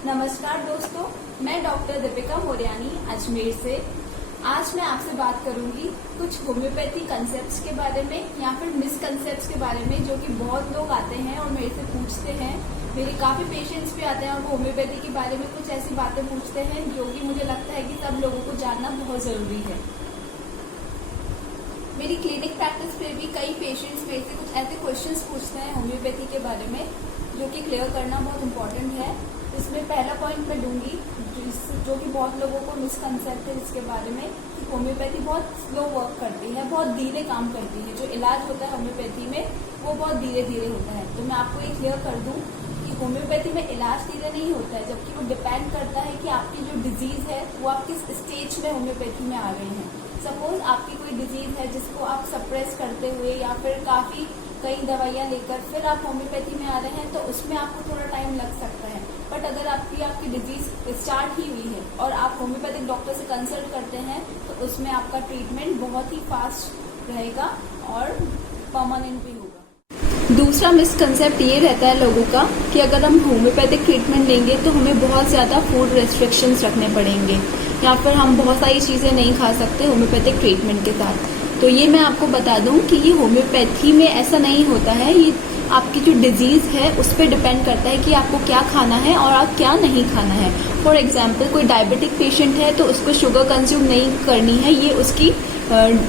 नमस्कार दोस्तों, मैं डॉक्टर दीपिका मोरियानी अजमेर से। आज मैं आपसे बात करूंगी कुछ होम्योपैथी कंसेप्ट्स के बारे में या फिर मिसकंसेप्ट्स के बारे में, जो कि बहुत लोग आते हैं और मेरे से पूछते हैं। मेरे काफी पेशेंट्स भी आते हैं और वो होम्योपैथी के बारे में कुछ ऐसी बातें पूछते हैं जो कि मुझे लगता है कि सब लोगों को जानना बहुत जरूरी है। मेरी क्लिनिक प्रैक्टिस पे भी कई पेशेंट्स मेरे से कुछ ऐसे क्वेश्चंस पूछते हैं होम्योपैथी के बारे में, जो कि क्लियर करना बहुत इम्पोर्टेंट है। इसमें पहला पॉइंट मैं दूंगी जो कि बहुत लोगों को मिसकंसेप्ट है इसके बारे में, कि होम्योपैथी बहुत स्लो वर्क करती है, बहुत धीरे काम करती है। जो इलाज होता है होम्योपैथी में वो बहुत धीरे धीरे होता है। तो मैं आपको ये क्लियर कर दूं कि होम्योपैथी में इलाज धीरे नहीं होता है, जबकि वो डिपेंड करता है कि आपकी जो डिजीज है वो आप किस स्टेज में होम्योपैथी में आ गए हैं। सपोज आपकी कोई डिजीज है जिसको आप सप्रेस करते हुए या फिर काफी कई दवाइयाँ लेकर फिर आप होम्योपैथी में आ रहे हैं, तो उसमें आपको थोड़ा टाइम लग सकता है। बट अगर आपकी डिजीज स्टार्ट ही हुई है और आप होम्योपैथिक डॉक्टर से कंसल्ट करते हैं, तो उसमें आपका ट्रीटमेंट बहुत ही फास्ट रहेगा और परमानेंट भी होगा। दूसरा मिसकंसेप्ट ये रहता है लोगों का कि अगर हम होम्योपैथिक ट्रीटमेंट लेंगे तो हमें बहुत ज़्यादा फूड रेस्ट्रिक्शंस रखने पड़ेंगे या फिर हम बहुत सारी चीज़ें नहीं खा सकते होम्योपैथिक ट्रीटमेंट के साथ। तो ये मैं आपको बता दूं कि ये होम्योपैथी में ऐसा नहीं होता है। ये आपकी जो डिजीज है उस पर डिपेंड करता है कि आपको क्या खाना है और आप क्या नहीं खाना है। फॉर एग्जाम्पल, कोई डायबिटिक पेशेंट है तो उसको शुगर कंज्यूम नहीं करनी है, ये उसकी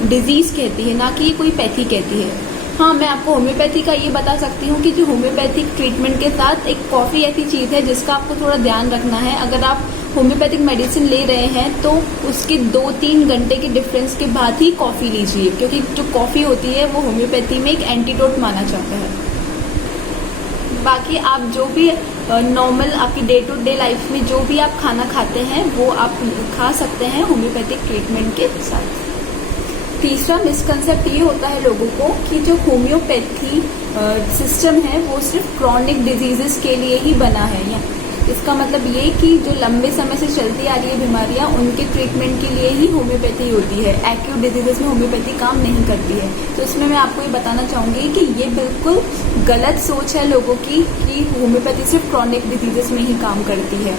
डिजीज कहती है, ना कि कोई पैथी कहती है। हाँ, मैं आपको होम्योपैथी का ये बता सकती हूँ कि जो होम्योपैथिक ट्रीटमेंट के साथ एक कॉफ़ी ऐसी चीज़ है जिसका आपको थोड़ा ध्यान रखना है। अगर आप होम्योपैथिक मेडिसिन ले रहे हैं तो उसके 2-3 घंटे के डिफरेंस के बाद ही कॉफ़ी लीजिए, क्योंकि जो कॉफ़ी होती है वो होम्योपैथी में एक एंटीडोट माना जाता है। बाकी आप जो भी नॉर्मल आपकी डे टू डे लाइफ में जो भी आप खाना खाते हैं वो आप खा सकते हैं होम्योपैथिक ट्रीटमेंट के साथ। तीसरा मिसकंसेप्ट ये होता है लोगों को कि जो होम्योपैथी सिस्टम है वो सिर्फ क्रॉनिक डिजीजेस के लिए ही बना है। इसका मतलब ये कि जो लंबे समय से चलती आ रही है बीमारियां, उनके ट्रीटमेंट के लिए ही होम्योपैथी होती है। एक्यूट डिजीजेस में होम्योपैथी काम नहीं करती है। तो इसमें मैं आपको ये बताना चाहूंगी कि ये बिल्कुल गलत सोच है लोगों की कि होम्योपैथी सिर्फ क्रॉनिक डिजीजेस में ही काम करती है।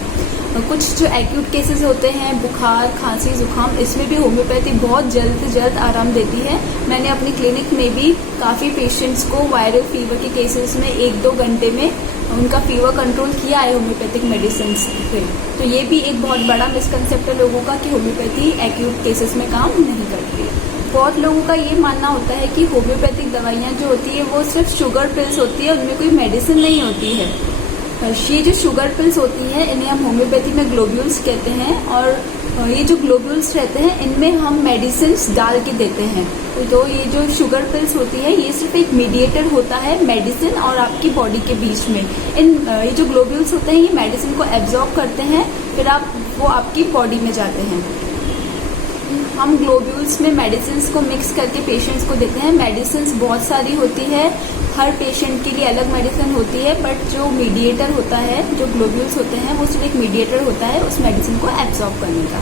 कुछ जो एक्यूट केसेस होते हैं, बुखार, खांसी, जुकाम, इसमें भी होम्योपैथी बहुत जल्द से जल्द आराम देती है। मैंने अपनी क्लिनिक में भी काफ़ी पेशेंट्स को वायरल फीवर के केसेस में 1-2 घंटे में उनका फीवर कंट्रोल किया है होम्योपैथिक मेडिसिन से। तो ये भी एक बहुत बड़ा मिसकंसेप्ट है लोगों का कि होम्योपैथी एक्यूट केसेस में काम नहीं करती है। बहुत लोगों का ये मानना होता है कि होम्योपैथिक दवाइयाँ जो होती है वो सिर्फ शुगर पिल्स होती है, उनमें कोई मेडिसिन नहीं होती है। ये जो शुगर पिल्स होती हैं इन्हें हम होम्योपैथी में ग्लोब्यूल्स कहते हैं, और ये जो ग्लोब्यूल्स रहते हैं इनमें हम मेडिसिन डाल के देते हैं। तो ये जो शुगर पिल्स होती है ये सिर्फ एक मीडिएटर होता है मेडिसिन और आपकी बॉडी के बीच में। ये जो ग्लोब्यूल्स होते हैं ये मेडिसिन को एब्जॉर्ब करते हैं, फिर वो आपकी बॉडी में जाते हैं। हम ग्लोब्यूल्स में मेडिसिन को मिक्स करके पेशेंट्स को देते हैं। मेडिसिन बहुत सारी होती है, हर पेशेंट के लिए अलग मेडिसिन होती है, बट जो मीडिएटर होता है, जो ग्लोब्यूल्स होते हैं, वो सिर्फ एक मीडिएटर होता है उस मेडिसिन को एब्जॉर्ब करने का।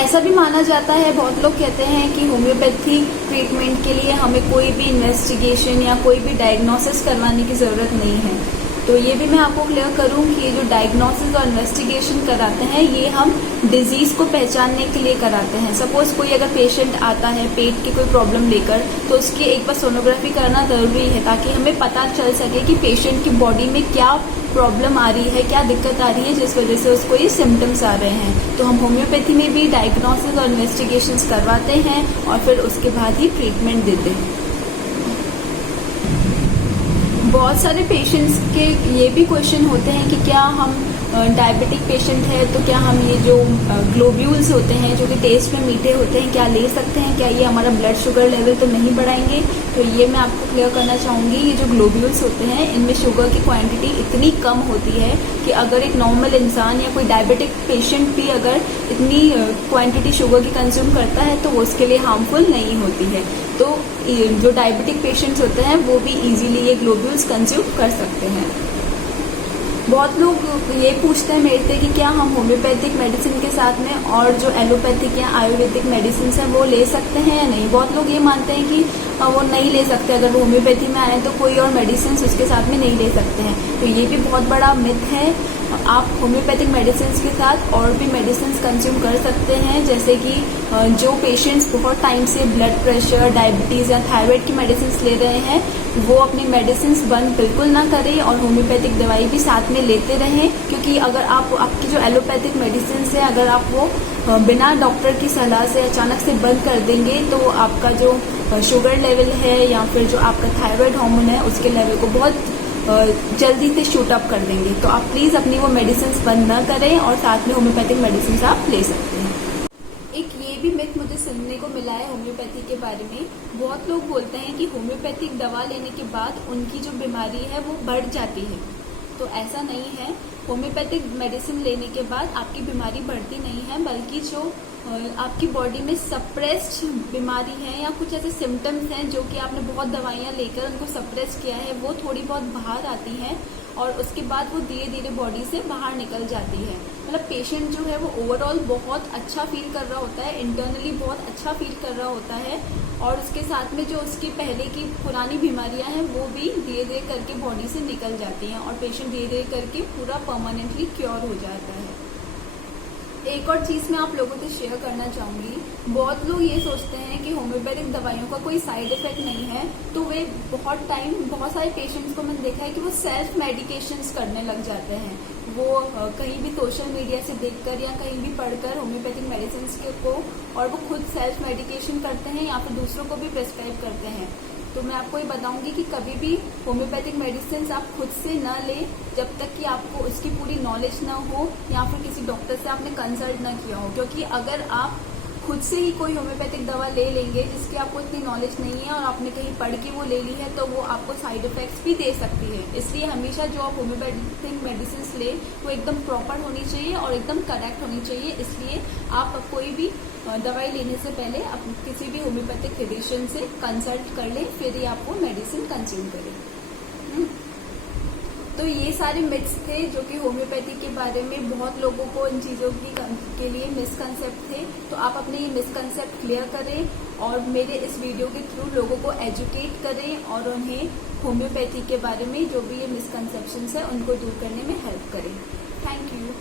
ऐसा भी माना जाता है, बहुत लोग कहते हैं कि होम्योपैथी ट्रीटमेंट के लिए हमें कोई भी इन्वेस्टिगेशन या कोई भी डायग्नोसिस करवाने की ज़रूरत नहीं है। तो ये भी मैं आपको क्लियर करूं कि ये जो डायग्नोसिस और इन्वेस्टिगेशन कराते हैं ये हम डिजीज़ को पहचानने के लिए कराते हैं। सपोज कोई अगर पेशेंट आता है पेट की कोई प्रॉब्लम लेकर, तो उसकी एक बार सोनोग्राफी करना ज़रूरी है ताकि हमें पता चल सके कि पेशेंट की बॉडी में क्या प्रॉब्लम आ रही है, क्या दिक्कत आ रही है जिस वजह से उसको ये सिम्टम्स आ रहे हैं। तो हम होम्योपैथी में भी डायग्नोसिस और इन्वेस्टिगेशंस करवाते हैं और फिर उसके बाद ही ट्रीटमेंट देते हैं। बहुत सारे पेशेंट्स के ये भी क्वेश्चन होते हैं कि क्या हम डायबिटिक पेशेंट है तो क्या हम ये जो ग्लोब्यूल्स होते हैं जो कि टेस्ट में मीठे होते हैं क्या ले सकते हैं, क्या ये हमारा ब्लड शुगर लेवल तो नहीं बढ़ाएंगे। तो ये मैं आपको क्लियर करना चाहूँगी, ये जो ग्लोब्यूल्स होते हैं इनमें शुगर की क्वांटिटी इतनी कम होती है कि अगर एक नॉर्मल इंसान या कोई डायबिटिक पेशेंट भी अगर इतनी क्वांटिटी शुगर की कंज्यूम करता है तो वो उसके लिए हार्मफुल नहीं होती है। तो जो डायबिटिक पेशेंट्स होते हैं वो भी इजीली ये ग्लोब्यूल्स कंज्यूम कर सकते हैं। बहुत लोग ये पूछते हैं मेरे से कि क्या हम होम्योपैथिक मेडिसिन के साथ में और जो एलोपैथिक या आयुर्वेदिक मेडिसिन है वो ले सकते हैं या नहीं। बहुत लोग ये मानते हैं कि वो नहीं ले सकते। अगर वो होम्योपैथी में आए तो कोई और मेडिसिन उसके साथ में नहीं ले सकते हैं। तो ये भी बहुत बड़ा मिथ है। आप होम्योपैथिक मेडिसिन के साथ और भी मेडिसिन कंज्यूम कर सकते हैं, जैसे कि जो पेशेंट्स बहुत टाइम से ब्लड प्रेशर, डायबिटीज़ या थायराइड की मेडिसिन ले रहे हैं, वो अपनी मेडिसिन बंद बिल्कुल ना करें और होम्योपैथिक दवाई भी साथ में लेते रहें। क्योंकि अगर आपकी जो एलोपैथिक मेडिसिन है, अगर आप वो बिना डॉक्टर की सलाह से अचानक से बंद कर देंगे तो आपका जो शुगर लेवल है या फिर जो आपका थायराइड हार्मोन है उसके लेवल को बहुत जल्दी से शूट अप कर देंगे। तो आप प्लीज़ अपनी वो मेडिसिन बंद ना करें और साथ में होम्योपैथिक मेडिसिन आप ले सकते हैं। एक ये भी मिथ मुझे सुनने को मिला है होम्योपैथी के बारे में। बहुत लोग बोलते हैं कि होम्योपैथिक दवा लेने के बाद उनकी जो बीमारी है वो बढ़ जाती है। तो ऐसा नहीं है। होम्योपैथिक मेडिसिन लेने के बाद आपकी बीमारी बढ़ती नहीं है, बल्कि जो आपकी बॉडी में सप्रेस्ड बीमारी है या कुछ ऐसे सिम्टम्स हैं जो कि आपने बहुत दवाइयाँ लेकर उनको सप्रेस किया है, वो थोड़ी बहुत बाहर आती हैं और उसके बाद वो धीरे धीरे बॉडी से बाहर निकल जाती है। मतलब पेशेंट जो है वो ओवरऑल बहुत अच्छा फील कर रहा होता है, इंटरनली बहुत अच्छा फील कर रहा होता है और उसके साथ में जो उसकी पहले की पुरानी बीमारियां हैं वो भी धीरे धीरे करके बॉडी से निकल जाती हैं और पेशेंट धीरे धीरे करके पूरा परमानेंटली क्योर हो जाता है। एक और चीज़ मैं आप लोगों से शेयर करना चाहूँगी। बहुत लोग ये सोचते हैं कि होम्योपैथिक दवाइयों का कोई साइड इफेक्ट नहीं है, तो वे बहुत सारे पेशेंट्स को मैंने देखा है कि वो सेल्फ मेडिकेशंस करने लग जाते हैं। वो कहीं भी सोशल मीडिया से देखकर या कहीं भी पढ़कर होम्योपैथिक मेडिसिन को और वो खुद सेल्फ मेडिकेशन करते हैं या फिर दूसरों को भी प्रिस्क्राइब करते हैं। तो मैं आपको ये बताऊंगी कि कभी भी होम्योपैथिक मेडिसिन आप खुद से न लें जब तक कि आपको उसकी पूरी नॉलेज ना हो या फिर किसी डॉक्टर से आपने कंसल्ट ना किया हो। क्योंकि अगर आप खुद से ही कोई होम्योपैथिक दवा ले लेंगे जिसकी आपको इतनी नॉलेज नहीं है और आपने कहीं पढ़ के वो ले ली है, तो वो आपको साइड इफेक्ट्स भी दे सकती है। इसलिए हमेशा जो आप होम्योपैथिक मेडिसिन लें वो एकदम प्रॉपर होनी चाहिए और एकदम करेक्ट होनी चाहिए। इसलिए आप कोई भी दवाई लेने से पहले आप किसी भी होम्योपैथिक फिजिशियन से कंसल्ट कर लें, फिर ही आप वो मेडिसिन कंज्यूम करें। तो ये सारे मिथ्स थे जो कि होम्योपैथी के बारे में बहुत लोगों को इन चीज़ों के लिए मिसकंसेप्ट थे। तो आप अपने ये मिसकंसेप्ट क्लियर करें और मेरे इस वीडियो के थ्रू लोगों को एजुकेट करें और उन्हें होम्योपैथी के बारे में जो भी ये मिसकंसेप्शंस है उनको दूर करने में हेल्प करें। Thank you.